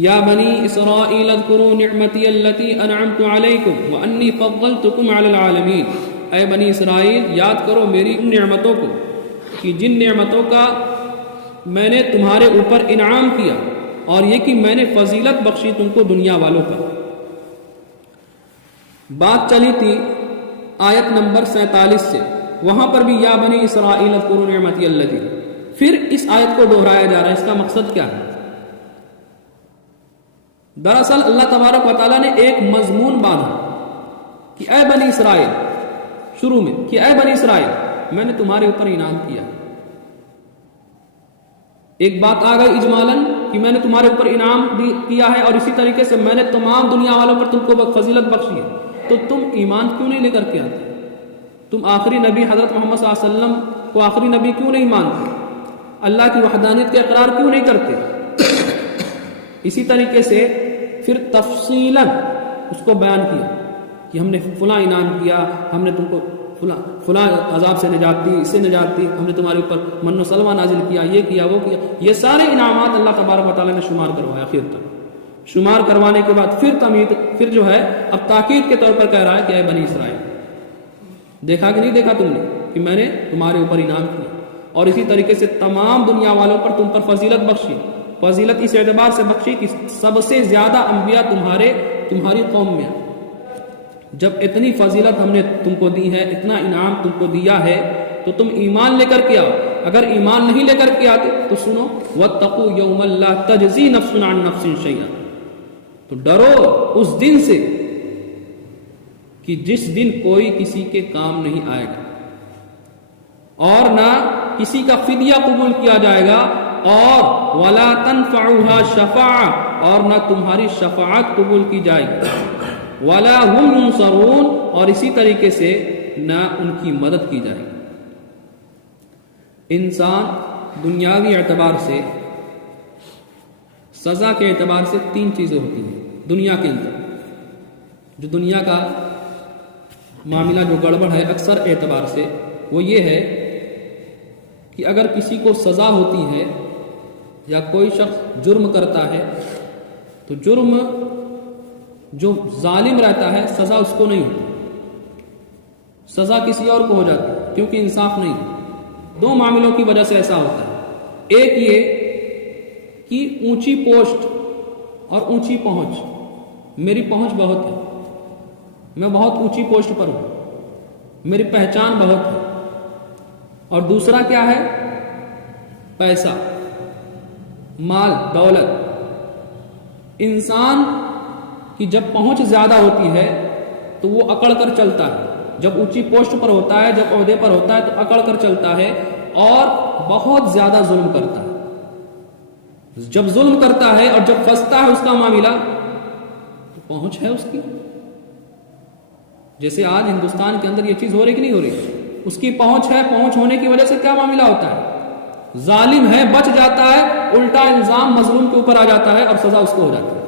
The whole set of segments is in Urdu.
یا بنی اسرائیل اذکروا نعمتی التی انعمت علیکم وانی فضلتکم علی العالمین، اے بنی اسرائیل یاد کرو میری ان نعمتوں کو کہ جن نعمتوں کا میں نے تمہارے اوپر انعام کیا، اور یہ کہ میں نے فضیلت بخشی تم کو دنیا والوں پر۔ بات چلی تھی آیت نمبر 47 سے، وہاں پر بھی یا بنی اسرائیل اذکروا نعمتی التی، پھر اس آیت کو دہرایا جا رہا ہے۔ اس کا مقصد کیا ہے؟ دراصل اللہ تبارک و تعالیٰ نے ایک مضمون باندھا کہ اے بنی اسرائیل، شروع میں کہ اے بنی اسرائیل میں نے تمہارے اوپر انعام کیا۔ ایک بات آ گئی اجمالاً کہ میں نے تمہارے اوپر انعام کیا ہے، اور اسی طریقے سے میں نے تمام دنیا والوں پر تم کو فضیلت بخشی ہے، تو تم ایمان کیوں نہیں لے کر کے آتے؟ تم آخری نبی حضرت محمد صلی اللہ علیہ وسلم کو آخری نبی کیوں نہیں مانتے؟ اللہ کی وحدانیت کا اقرار کیوں نہیں کرتے؟ اسی طریقے سے پھر تفصیلاً اس کو بیان کیا کہ ہم نے فلاں انعام کیا، ہم نے تم کو فلاں عذاب سے نجات دی، اس سے نجات دی، ہم نے تمہارے اوپر من و سلوہ نازل کیا، یہ کیا وہ کیا۔ یہ سارے انعامات اللہ تبارک و تعالیٰ نے شمار کروایا۔ آخر تک شمار کروانے کے بعد پھر جو ہے اب تاکید کے طور پر کہہ رہا ہے کہ اے بنی اسرائیل، دیکھا کہ نہیں دیکھا تم نے کہ میں نے تمہارے اوپر انعام کیا، اور اسی طریقے سے تمام دنیا والوں پر تم پر فضیلت بخشی۔ فضیلت اس اعتبار سے بخشی کہ سب سے زیادہ انبیاء تمہاری قوم میں۔ جب اتنی فضیلت ہم نے تم کو دی ہے، اتنا انعام تم کو دیا ہے، تو تم ایمان لے کر کے آؤ۔ اگر ایمان نہیں لے کر کے آتے تو سنو وَاتَّقُوا يَوْمًا لَا تَجْزِي نَفْسٌ عَن نَفْسٍ شَيْئًا، تو ڈرو اس دن سے کہ جس دن کوئی کسی کے کام نہیں آئے گا، اور نہ کسی کا فدیہ قبول کیا جائے گا، اور وَلَا تَنْفَعُهَا شَفَاعَةٌ، اور نہ تمہاری شفاعت قبول کی جائے گی، وَلَا هُمْ يُنصَرُونَ، اور اسی طریقے سے نہ ان کی مدد کی جائے گی۔ انسان دنیاوی اعتبار سے، سزا کے اعتبار سے تین چیزیں ہوتی ہیں دنیا کے اندر۔ جو دنیا کا معاملہ جو گڑبڑ ہے اکثر اعتبار سے، وہ یہ ہے کہ اگر کسی کو سزا ہوتی ہے یا کوئی شخص جرم کرتا ہے تو جرم جو ظالم رہتا ہے سزا اس کو نہیں ہوتی، سزا کسی اور کو ہو جاتی ہے، کیونکہ انصاف نہیں ہے۔ دو معاملوں کی وجہ سے ایسا ہوتا ہے۔ ایک یہ کہ اونچی پوسٹ اور اونچی پہنچ، میری پہنچ بہت ہے، میں بہت اونچی پوسٹ پر ہوں، میری پہچان بہت ہے۔ اور دوسرا کیا ہے؟ پیسہ، مال، دولت۔ انسان کی جب پہنچ زیادہ ہوتی ہے تو وہ اکڑ کر چلتا ہے، جب اونچی پوسٹ پر ہوتا ہے، جب عہدے پر ہوتا ہے تو اکڑ کر چلتا ہے اور بہت زیادہ ظلم کرتا ہے۔ جب ظلم کرتا ہے اور جب پھنستا ہے اس کا معاملہ تو پہنچ ہے اس کی۔ جیسے آج ہندوستان کے اندر یہ چیز ہو رہی کہ نہیں ہو رہی؟ اس کی پہنچ ہے، پہنچ ہونے کی وجہ سے کیا معاملہ ہوتا ہے؟ ظالم ہے بچ جاتا ہے، الٹا الزام مظلوم کے اوپر آ جاتا ہے اور سزا اس کو ہو جاتی ہے۔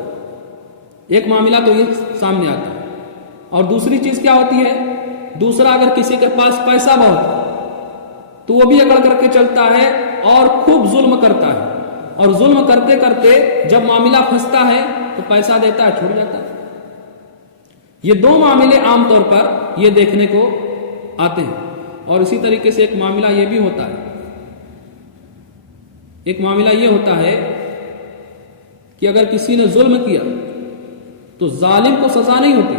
ایک معاملہ تو یہ سامنے آتا ہے۔ اور دوسری چیز کیا ہوتی ہے؟ دوسرا، اگر کسی کے پاس پیسہ بہت ہے تو وہ بھی اکڑ کر کے چلتا ہے اور خوب ظلم کرتا ہے، اور ظلم کرتے کرتے جب معاملہ پھنستا ہے تو پیسہ دیتا ہے، چھوڑ جاتا ہے۔ یہ دو معاملے عام طور پر یہ دیکھنے کو آتے ہیں۔ اور اسی طریقے سے ایک معاملہ یہ بھی ہوتا ہے، ایک معاملہ یہ ہوتا ہے کہ اگر کسی نے ظلم کیا تو ظالم کو سزا نہیں ہوتی،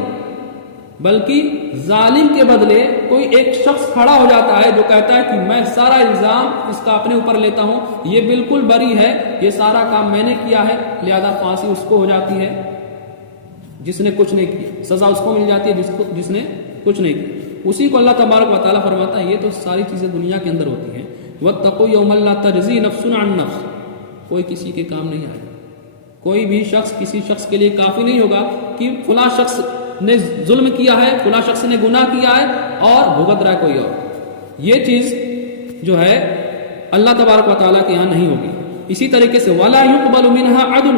بلکہ ظالم کے بدلے کوئی ایک شخص کھڑا ہو جاتا ہے جو کہتا ہے کہ میں سارا الزام اس کا اپنے اوپر لیتا ہوں، یہ بالکل بری ہے، یہ سارا کام میں نے کیا ہے، لہذا پھانسی اس کو ہو جاتی ہے جس نے کچھ نہیں کیا، سزا اس کو مل جاتی ہے جس نے کچھ نہیں کیا۔ اسی کو اللہ تبارک و تعالیٰ فرماتا ہے یہ تو ساری چیزیں دنیا کے اندر ہوتی ہیں۔ وَاتَّقُوا يَوْمًا لَا تَجْزِي نَفْسٌ عَن نَفْسٍ، کوئی کسی کے کام نہیں آئے گا، کوئی بھی شخص کسی شخص کے لیے کافی نہیں ہوگا کہ فلاں شخص نے ظلم کیا ہے، فلاں شخص نے گناہ کیا ہے اور بھگت رہا ہے کوئی اور۔ یہ چیز جو ہے اللہ تبارک و تعالیٰ کے یہاں نہیں ہوگی۔ اسی طریقے سے وَلَا يُقْبَلُ مِنْهَا عَدْلٌ،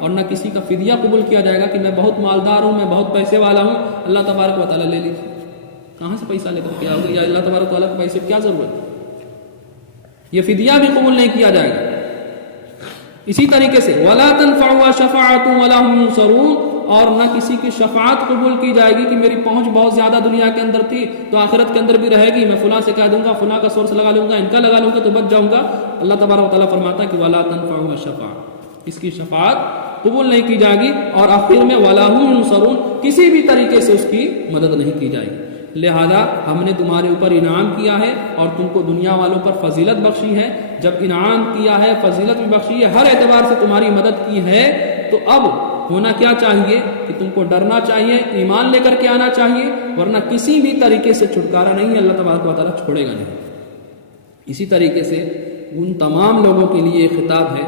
اور نہ کسی کا فدیہ قبول کیا جائے گا کہ میں بہت مالدار ہوں، میں بہت پیسے والا ہوں، اللہ تبارک و تعالیٰ لے لیجیے، کہاں سے پیسہ لے کر کے آؤ گے، یا اللہ تبارک و تعالیٰ کو پیسے کی کیا ضرورت ہے؟ یہ فدیہ بھی قبول نہیں کیا جائے گا۔ اسی طریقے سے وَلَا تَنْفَعُهَا شَفَاعَةٌ وَلَا هُمْ يُنصَرُونَ، اور نہ کسی کی شفاعت قبول کی جائے گی کہ میری پہنچ بہت زیادہ دنیا کے اندر تھی تو آخرت کے اندر بھی رہے گی، میں فلاں سے کہہ دوں گا، فلاں کا سورس لگا لوں گا، ان کا لگا لوں گا تو بچ جاؤں گا۔ اللہ تبارک و تعالیٰ فرماتا ہے کہ وَلَا تَنْفَعُهَا شَفَاعَةٌ، اس کی شفاعت قبول نہیں کی جائے گی، اور آخر میں وَلَا هُمْ يُنصَرُونَ، کسی بھی طریقے سے اس کی مدد نہیں کی جائے گی۔ لہذا ہم نے تمہارے اوپر انعام کیا ہے اور تم کو دنیا والوں پر فضیلت بخشی ہے۔ جب انعام کیا ہے، فضیلت بھی بخشی ہے، ہر اعتبار سے تمہاری مدد کی ہے، تو اب ہونا کیا چاہیے کہ تم کو ڈرنا چاہیے، ایمان لے کر کے آنا چاہیے، ورنہ کسی بھی طریقے سے چھٹکارا نہیں ہے، اللہ تبارک و تعالیٰ چھوڑے گا نہیں۔ اسی طریقے سے ان تمام لوگوں کے لیے خطاب ہے